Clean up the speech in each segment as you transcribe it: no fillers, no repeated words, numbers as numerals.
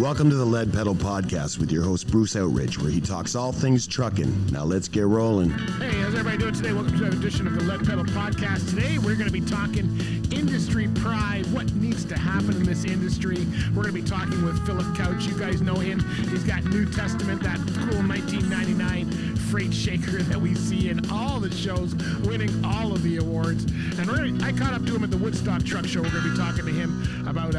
Welcome to the Lead Pedal Podcast with your host, Bruce Outridge, where he talks all things trucking. Now let's get rolling. Hey, how's everybody doing today? Welcome to another edition of the Lead Pedal Podcast. Today, we're going to be talking industry pride, what needs to happen in this industry. We're going to be talking with Philip Couch. You guys know him. He's got New Testament, that cool 1999 freight shaker that we see in all the shows, winning all of the awards. And I caught up to him at the Woodstock Truck Show. We're going to be talking to him about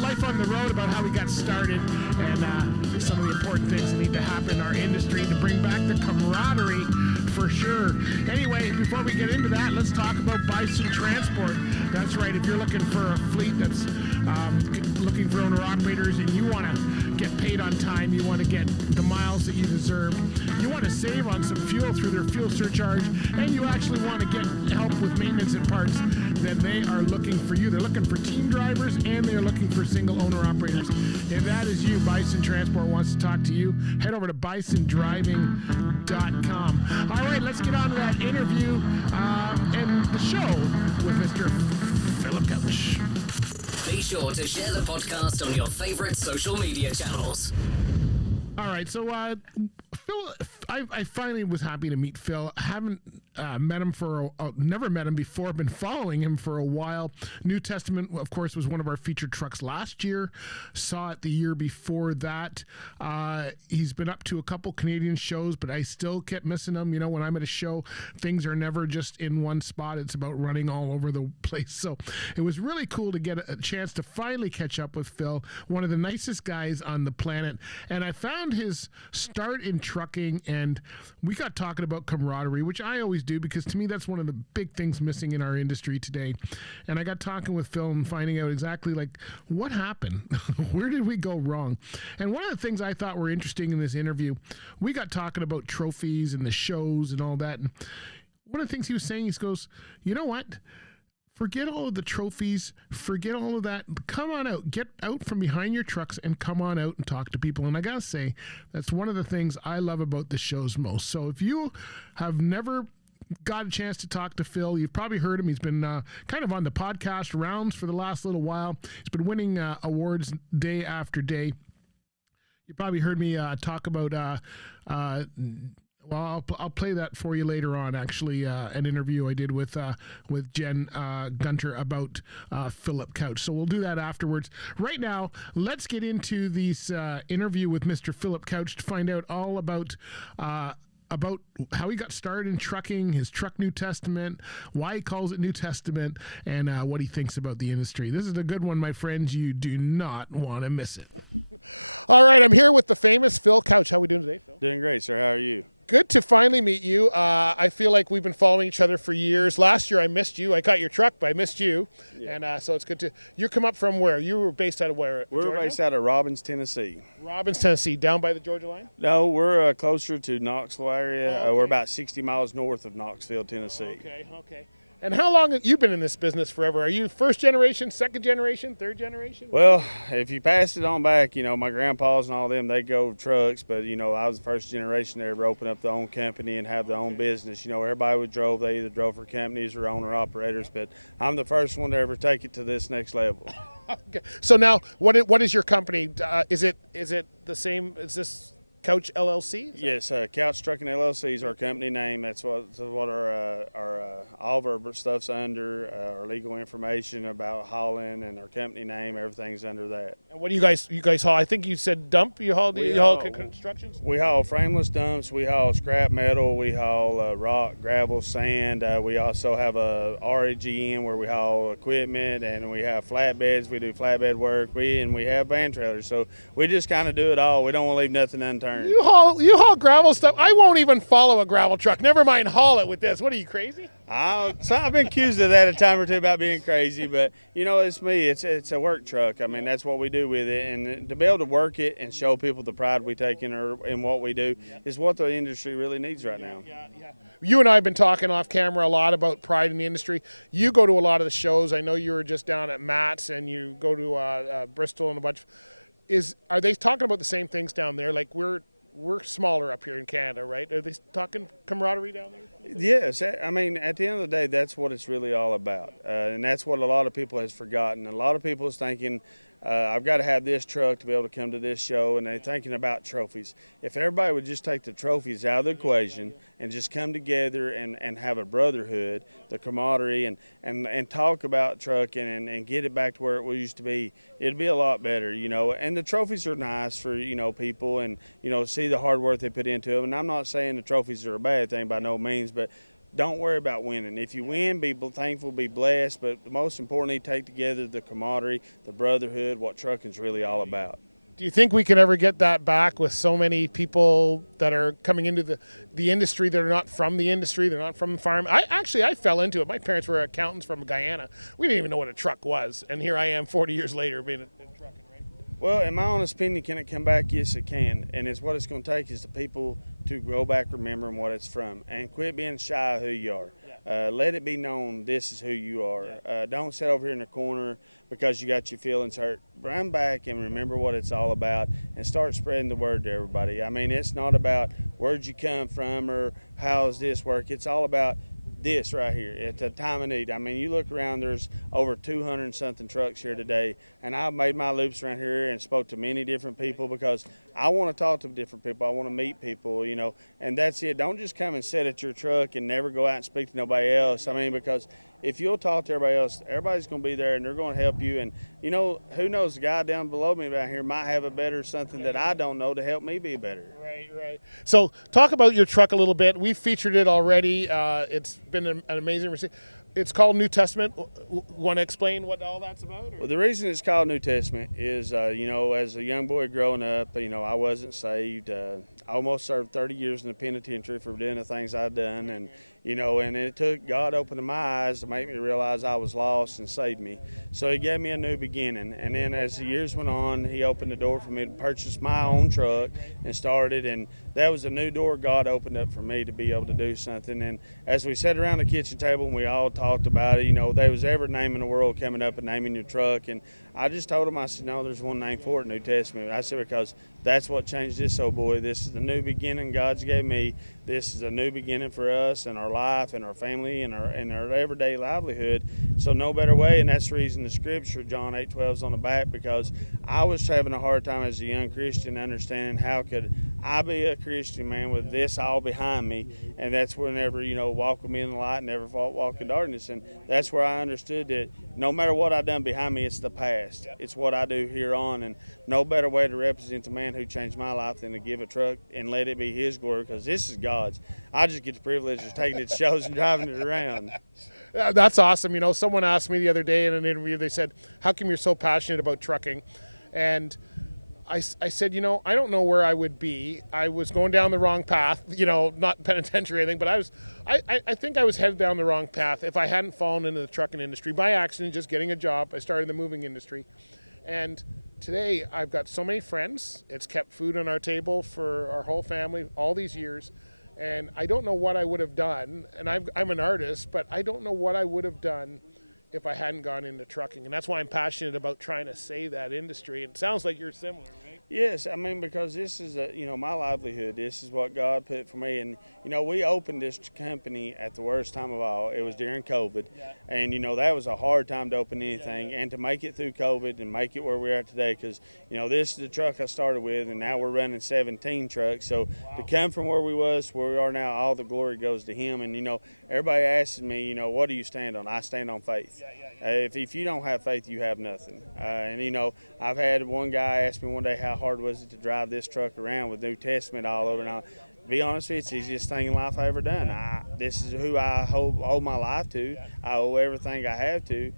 life on the road, about how he got started, and some of the important things that need to happen in our industry to bring back the camaraderie for sure. Anyway, before we get into that, let's talk about Bison Transport. That's right. If you're looking for a fleet that's looking for owner-operators and you want to get paid on time, you want to get the miles that you deserve, you want to save on some fuel through their fuel surcharge, and you actually want to get help with maintenance and parts, then they are looking for you. They're looking for team drivers, and they're looking for single owner-operators. If that is you, Bison Transport wants to talk to you. Head over to bisondriving.com. All right, let's get on to that interview and the show with Mr. Philip Couch. Be sure to share the podcast on your favorite social media channels. All right, so Phil, I finally was happy to meet Phil. I haven't met him never met him before. I've been following him for a while. New Testament, of course, was one of our featured trucks last year. Saw it the year before that. He's been up to a couple Canadian shows, but I still kept missing him. You know, when I'm at a show, things are never just in one spot. It's about running all over the place. So it was really cool to get a chance to finally catch up with Phil, one of the nicest guys on the planet. And I found his start in trucking, and we got talking about camaraderie, which I always do, because to me that's one of the big things missing in our industry today. And I got talking with Phil and finding out exactly like what happened. Where did we go wrong? And one of the things I thought were interesting in this interview, we got talking about trophies and the shows and all that. And one of the things he was saying, he goes, you know what? Forget all of the trophies, forget all of that. Come on out, get out from behind your trucks and come on out and talk to people. And I gotta say, that's one of the things I love about the shows most. So if you have never got a chance to talk to Phil, you've probably heard him. He's been kind of on the podcast rounds for the last little while. He's been winning awards day after day. You probably heard me talk about well, I'll play that for you later on, actually, an interview I did with Jen Gunter about Philip Couch. So we'll do that afterwards. Right now, let's get into this interview with Mr. Philip Couch to find out all about how he got started in trucking, his truck New Testament, why he calls it New Testament, and what he thinks about the industry. This is a good one, my friends. You do not want to miss it. All right, I'm here with the famous Phil Couch. How are we doing today, Phil? Doing great, sir. How are you? Good to finally meet you. I feel like we've been following each other for years. Last year I missed you. I got your truck, but I missed you. Yeah. And so it's good to... You come up from where? You were based out of where? We're Georgia? based out of Robbins, Tennessee. Robbins, Tennessee, down by the Georgia line? No, we're closer to Knoxville area. Oh, okay. We're about 60 miles north of Knoxville, Tennessee. Okay. And how long have you been in this business forever? Are you first generation, second generation, third generation? Well, if you pass it on back, you know, my grandpas and all them, they go trucks, but, you know, I was the first generation to ever open up their own company and have their own business. You know, everybody would drove, they either drove for companies or owner-operators, but I'm the first one to ever take it to this next level. Okay. So now, what is your company? Is it the same, is this Couch LLC? Yes, Couch Trucking LLC is our company name. That's what our all of our stuff's under. Our legal information about hauling and our company name, everything's under that. And what do you guys haul? I think you said dump. You haul constructions. We haul frameless dumps. We haul scrap metal. We haul rock, gravel, sand. We also have a REGM where we haul equipment, and we have flatbeds. We do flatbed work. We have van trailers. So we just kind of do it all. We don't want to leave nothing unturned. You haul gravel stuff. I won't even follow a gravel truck. Never mind haul it with this. What are you, crazy? So I've been accused of that a time or two about being crazy, but you know, it's me. It's a work truck. I mean, that's what we do with it, and to be able to work it and show people the pride we take in what we do is what the industry really needs right now. Yeah. You and I have been talking off camera a lot about pride in the industry. You go to a lot of the shows. I know you were just down at Matt's, and you go to Bristol and a bunch. Are they talking about the same things down there? Like we're smaller up here in Canada, right? Are they talking camaraderie down there? Yes. I mean, at the end of the day, that's what it's really all about. And that's what a lot of people has forgotten. A lot of people is thinking I've got to have this truck to be able to come to this show, and they're thinking about trophies. If everybody would just take the trophies out of the equation and just come together and have a brotherhood, the camaraderie, and talk about trucking and get it back to where it used to be, it'd be a lot better, you know. And the trophies are nice for, you know, people and, you know, see the hard work they put into them. And I'm not saying the trophies are a bad thing by no means, but don't worry about winning. If you win, be thankful, be blessed, but most importantly, take together the camaraderie, the brotherhood, what trucking's really all about. Do you think we can ever get that back with so many people that are coming into the industry that are not from the industry, they're not from the farm? I fell into it. My parents were accountants from Guyana. We didn't even know what a truck was, and here I am 40 years later being in trucking, right? Well, in my honest opinion, can it come back? Yes, it can. And it's what it's going to take is the people to go back remembering what it's from and quit being shy of who you are. Let it be known this is who you are. Don't sit over here in the corner because you got your feelings hurt. Run back and remember what it's all about and start spreading the word to everybody. I mean, it's not about where'd you come from or how's this work. It's all about this right here at the time of need. I mean, you look around, there's over 200 and something trucks here today, and I've made my loops around here and spoke to many different people because I want to talk to different people. I want to meet people, you know, and that's it. Don't just come and sit at your truck and never go out and speak to nobody else. I mean, because if you'll talk to everybody else, everybody's going to be there and they're going to help you. And, you know, who knows, the guy down below me down here might have a better something that I don't know to help me be better. Right. So talk about your truck a little bit. We've featured it already. It's been an amazing receipt. It's called New Testament. Want to explain what all that's about? Or? Well, the reason it's called New Testament is, you know, as a young boy growing up, you know, I wasn't saved. I almost served 30 years in the penitentiary for doing the things I'd done. And, you know, and it took God opening my eyes to make me realize I was lost and saved me. So he gave me a new beginning. And then as the years went on, he opened the door for me to purchase my own truck and started. And that was a new door God opened up for me to be able to do something. And as we sat around the kitchen table and we all talked about it, you know, there was every name in the world coming up and naming your truck. And I just told him, I said, no, there's one name for it, New Testament. I said, because that's what changed this old boy. This is the new beginning God's gave me. This is a new beginning for us and our life and our family and our everyday livelihood. So no better way, and that's the reason the scripture, John 8:12 is on the back, because I was having a hard time as a young Christian understanding how could I be a Christian, man, with this all behind me. And that's whenever, you know, walk with me in the light, never walk in darkness. And that's where I understood that no matter what I've done behind me, it's the past. It's what I do here on. And no better way to represent the man who changed my life than to give a truck and let it be his glory, because this is God's. I just get the privilege of taking it to shows and driving it around. That's awesome. You know, someone asked me the other day in an interview, they said, how come you're so passionate about trucking? And I said, you know, I don't know where I would be. I was going down the wrong path, you know, not penitentiary or anything, but I think I was headed down the wrong path if I hadn't fallen into the trucking industry by accident, just getting a job. I started in the moving industry. And today I've got so many friends. It's kept food on our table for our whole family all these years. And I don't know what I would have done. And I'm an artist, but I don't know what I would have done if I hadn't gone into trucking. And that's why I'm passionate about trying to save that industry. And it sounds like you're similar, right? Yes, I mean, because this is, you know, my livelihood. This is what God put for me. And, you know, we opened this company at the worst time of all. It was during COVID. Yeah. And, you know, that was a hard time to open anything. Yeah. And to make it through COVID and make it where we are today, because, you know, this is the truck I started with, and now we're running 17 trucks. So to come from where we was to where we are now, all the glory goes to him. And, you know, everybody asks me, you know, what do you stand on? I stand on faith. If you don't have faith, you have nothing. And, you know, I've had one guy ask me one day, how hard was it to drive this truck around with New Testament all over? And to be honest with you, it's the easiest thing in life I ever done. This is who I owe my life to. I owe everything I have to.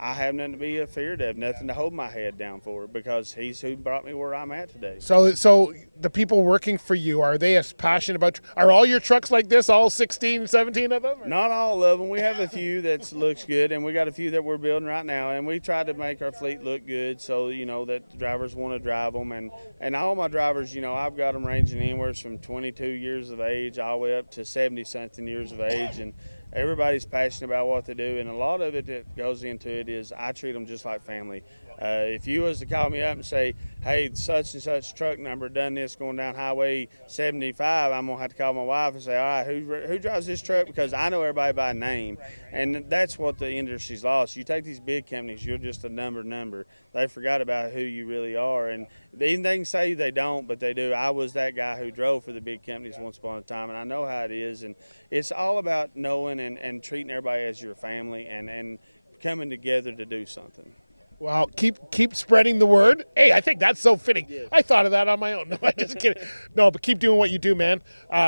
I have nothing to be afeared of, nothing to hold my head down for, because he's who brought me where I'm at today. So the people working for you, are they as passionate about, are all your trucks like this, all 16, 17 of them? Or? Not all of them. We have a few that looks good, and we got a few that we're building right now, and we try to make our fleet look good so, you know, that the drivers want to drive them. And all my drivers, you know, I've got them ranging anywhere from 22 years of age all the way up to 70-something years of age, and everybody's passionate about what they do, and a lot of it that goes into it is I treat them just like family. If you was to call me up and say, hey, such and such truck number done this going down Highway 75, I'm going to have to call my wife and say, all right, who drives this truck? Because I know everybody by name. And that's what the industry's lost. You take these big companies, you're just a number. They forgot about who you really are. And they can say they don't, but they do. I was that guy who drove for the big companies once upon a time, and I know how it is. And it's all about knowing and treating everybody as your family and coming together to do something. Well, keep spreading the word. Hey, I think that's so fitting. Yes. I thought of that on my own. No, I'm just kidding. No, but keep doing what you do, man.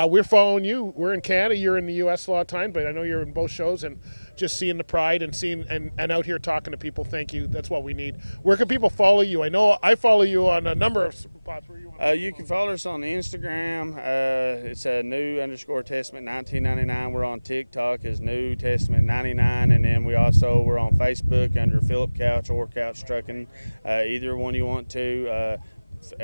We're following you. We're in Canada. You're in the U.S. a lot of time, but I know you're in both shows, and just seeing the pride and seeing and out here talking to people. Thank you. That's what we need. Where can people follow you? I know I follow you on a number of spots. Where you can follow us on Instagram. It's a new_Testament 1999. We're on TikTok as New Testament 99, and then we're on Facebook under Philip Couch or Couch Trucking. Either one you want to.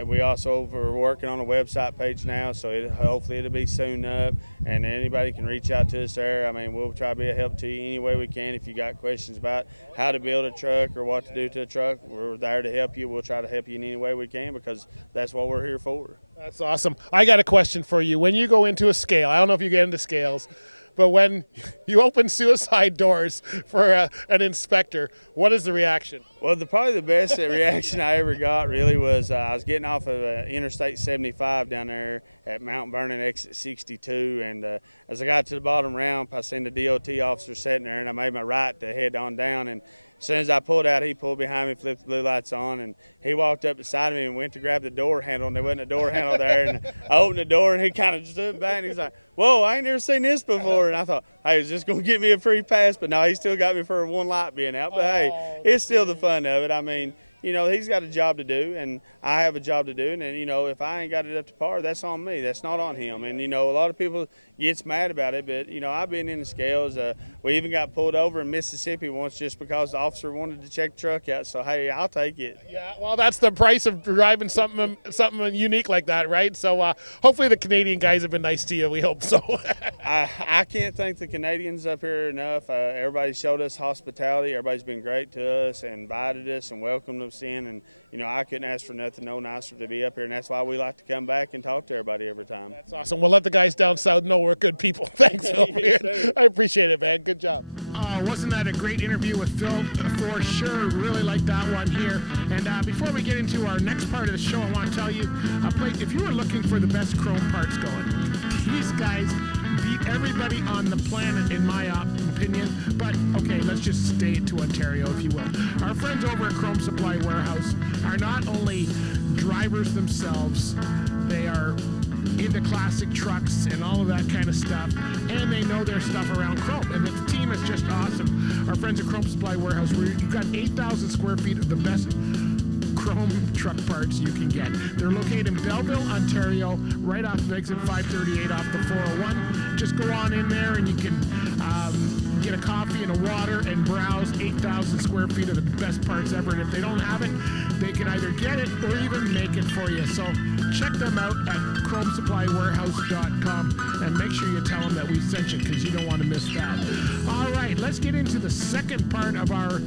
We also are working on a website page now, so hopefully it'll be soon up, and anybody can reach out to us there. I mean, we'll try to be a help to you any way we can. If you got questions about how to build a truck or what to do to a truck, we're there to help you. We'll try to help you in any way we can, because that's what we're here for. That's awesome. I got a question for you. When you go into a scale, I don't know if you get into scales, but when you open suicide doors for an inspector, what is the reaction? Well, probably the best reaction I ever got really was I was getting off of Interstate 75 down there at Mount Vernon exit 62, and as I got to the bottom ramp, I seen the DOT officer sitting there, and I made my right to head on down, and as soon as I pulled out, he pulled behind me, flipped the blue lights on, and he walked up beside me and went to grab the door handle, and there wasn't a door handle there. And I opened the door, and he kind of stood back, and he's like, whoa, I ain't never seen this before. And I thought, hey, is this going to get me a free pass? But no, he still got me for one light being out. But, hey, it's still the fun of it. I mean, you know, he's got a job to do, and I have a job to do. And, you know, if I ain't got it up to par, that's on me. That's not on him. And, you know, a lot of people gets mad about it. But, you know, I've been in the scales. We even got pulled over in Mississippi once just because the officer wanted to check the truck out. So, hey, I'll take it. Yeah, well, that's the price of driving something unique like that, right? So hopefully the Canadian guys have been nice to you. We hope so. I can't thank the Canadians up here enough. Everybody showed us hospitality. Everybody's been great to us and invited us and welcomed us in. And, you know, I couldn't ask for nothing no nicer to be up here. And that's why we like to come back and talk to everybody every time. That's awesome. We'll let the guys down south know we're good people. Thanks, Phil. Yes, I appreciate it, man. Good job. Wasn't that a great interview with Phil? For sure. Really like that one here. And before we get into our next part of the show, I want to tell you, if you were looking for the best chrome parts going, these guys beat everybody on the planet, in my opinion. But, okay, let's just stay to Ontario, if you will. Our friends over at Chrome Supply Warehouse are not only drivers themselves, they are into classic trucks and all of that kind of stuff, and they know their stuff around chrome, and the team is just awesome. Our friends at Chrome Supply Warehouse, you've got 8,000 square feet of the best chrome truck parts you can get. They're located in Belleville, Ontario, right off of exit 538 off the 401. Just go on in there and you can get a coffee and a water and browse 8,000 square feet of the best parts ever. And if they don't have it, they can either get it or even make it for you. So check them out at chromesupplywarehouse.com and make sure you tell them that we sent you, because you don't want to miss that. All right, let's get into the second part of our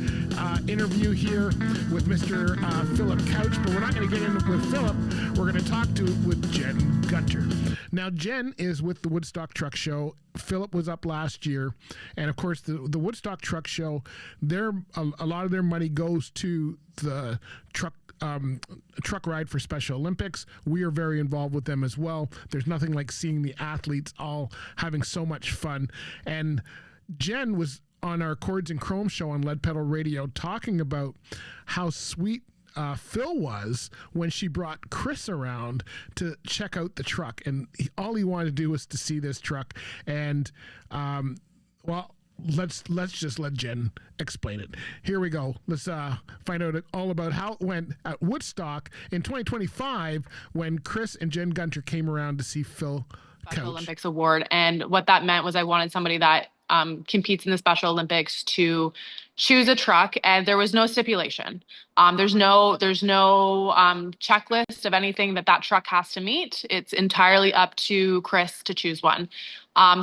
interview here with Mr. Philip Couch, but we're not going to get in with Philip. We're going to talk with Jen Gunter. Now, Jen is with the Woodstock Truck Show. Philip was up last year, and of course the Woodstock Truck Show, a lot of their money goes to the truck ride for Special Olympics. We are very involved with them as well. There's nothing like seeing the athletes all having so much fun. And Jen was on our Chords and Chrome show on Lead Pedal Radio talking about how sweet Phil was when she brought Chris around to check out the truck, and all he wanted to do was to see this truck. And well, let's just let Jen explain it. Here we go. Let's find out all about how it went at Woodstock in 2025 when Chris and Jen Gunter came around to see Phil Couch. Olympics award, and what that meant was I wanted somebody that competes in the Special Olympics to choose a truck, and there was no stipulation. There's no checklist of anything that truck has to meet. It's entirely up to Chris to choose one.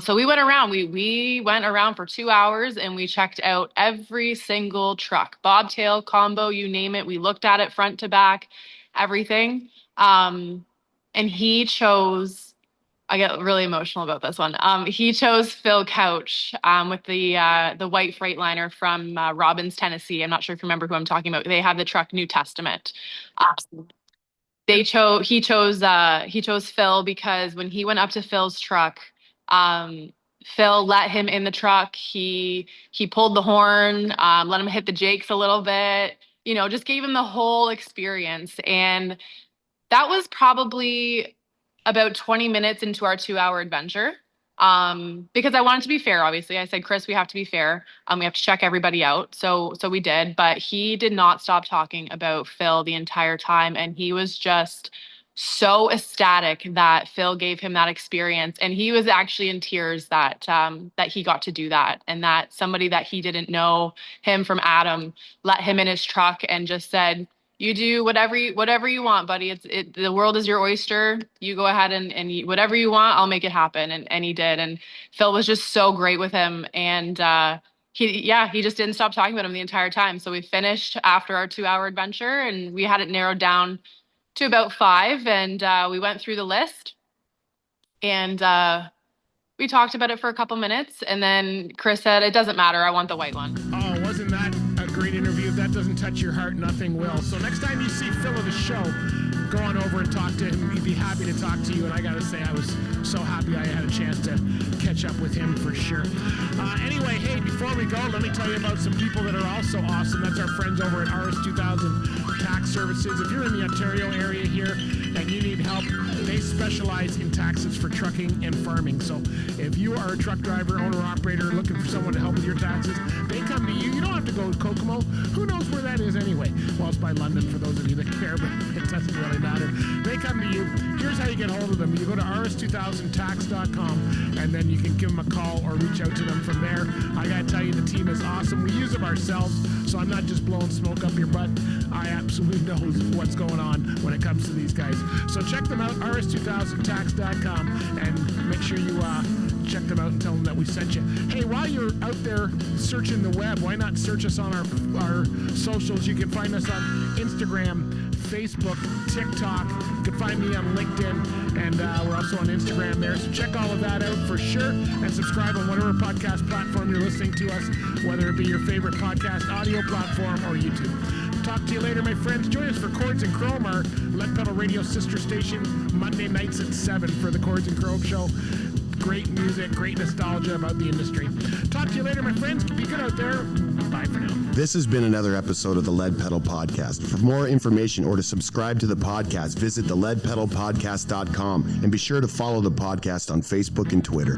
So we went around. We went around for 2 hours and we checked out every single truck, bobtail, combo, you name it. We looked at it front to back, everything. And he chose. I get really emotional about this one. He chose Phil Couch with the white Freightliner from Robbins, Tennessee. I'm not sure if you remember who I'm talking about. They have the truck New Testament. He chose Phil because when he went up to Phil's truck, Phil let him in the truck. He pulled the horn, let him hit the jakes a little bit, just gave him the whole experience. And that was probably about 20 minutes into our 2-hour adventure. Because I wanted to be fair, obviously. I said, Chris, we have to be fair. We have to check everybody out. So we did, but he did not stop talking about Phil the entire time. And he was just so ecstatic that Phil gave him that experience. And he was actually in tears that he got to do that. And that somebody that he didn't know, him from Adam, let him in his truck and just said, you do whatever you want, buddy. The world is your oyster. You go ahead and whatever you want, I'll make it happen. And he did. And Phil was just so great with him. And he just didn't stop talking about him the entire time. So we finished after our 2-hour adventure and we had it narrowed down to about 5. And we went through the list and we talked about it for a couple minutes. And then Chris said, it doesn't matter. I want the white one. Oh, wasn't that a great interview? If that doesn't touch your heart, nothing will. So next time you see Phil at the show, go on over and talk to him. He'd be happy to talk to you. And I got to say, I was so happy I had a chance to catch up with him for sure. Anyway, hey, before we go, let me tell you about some people that are also awesome. That's our friends over at RS2000 Tax Services. If you're in the Ontario area here and you need help, they specialize in taxes for trucking and farming. So if you are a truck driver, owner, operator, looking for someone to help with your taxes, they come to you. You don't have to go to Kokomo. Who knows where that is anyway? Well, it's by London for those of you that care, but it doesn't really matter. They come to you. Here's how you get hold of them. You go to rs2000tax.com and then you can give them a call or reach out to them from there. I got to tell you, the team is awesome. We use them ourselves, so I'm not just blowing smoke up your butt. I absolutely know what's going on when it comes to these guys. So check them out, rs2000tax.com, and make sure you check them out and tell them that we sent you. Hey, while you're out there searching the web, why not search us on our socials? You can find us on Instagram, Facebook, TikTok. You can find me on LinkedIn, and we're also on Instagram there. So check all of that out for sure, and subscribe on whatever podcast platform you're listening to us, whether it be your favorite podcast audio platform or YouTube. Talk to you later, my friends. Join us for Chords and Chrome, our Lead Pedal Radio sister station, Monday nights at 7 for the Chords and Chrome show. Great music, great nostalgia about the industry. Talk to you later, my friends. Be good out there. Bye for now. This has been another episode of the Lead Pedal Podcast. For more information or to subscribe to the podcast, visit theleadpedalpodcast.com and be sure to follow the podcast on Facebook and Twitter.